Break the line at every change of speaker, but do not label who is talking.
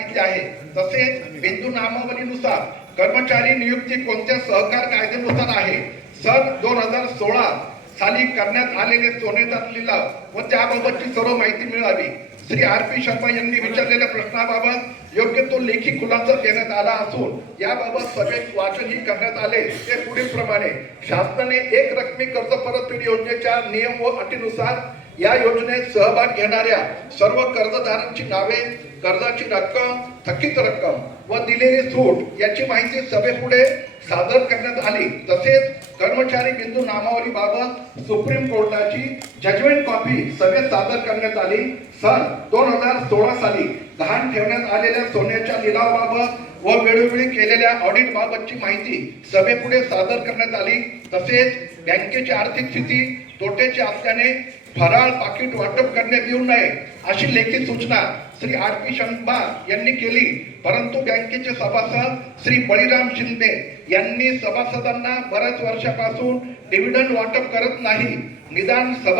सांगितले आहे. तसेच बिंदू नामावलीनुसार कर्मचारी नियुक्ती कोणत्या सहकार कायद्यानुसार आहे? सन दोन हजार सोळा साली करण्यात आलेले सोनेदार लिलाव व त्याबाबतची सर्व माहिती मिळावी. श्री आर पी शर्मा यांनी विचारलेल्या प्रश्नाबाबत योग्य तो लेखी खुलासा देण्यात आला असून याबाबत सभेत वाचनही करण्यात आले. ते पुढील प्रमाणे शासनाने एक रकमी कर्ज परतफेड योजनेच्या नियम व अटीनुसार या योजनेत सहभाग घेणाऱ्या सर्व कर्जदारांची नावे कर्जाची रक्कम थकीत रक्कम व दिलेली सूट याची माहिती सभेपुढे सादर करण्यात आली. तसेच कर्मचारी बिंदू नामावली बाबत सुप्रीम कोर्टाची जजमेंट कॉपी सभेत सादर करण्यात आली. सन दोन हजार सोळा साली गहाण ठेवण्यात आलेल्या सोन्याच्या लिलावाबाबत व वेळोवेळी केलेल्या ऑडिट बाबतची माहिती सभेपुढे सादर करण्यात आली. तसेच बँकेची आर्थिक स्थिती तोट्याची असल्याने फराळ पाकिट वाटप करण्यात येऊ नये अशी लेखी सूचना श्री आर पी शंभा यांनी केली. परंतु बँकेचे सभासद श्री बळीराम शिंदे यांनी सभासदांना बऱ्याच वर्षापासून डिव्हिडंड वाटप करत नाही. निदान सभा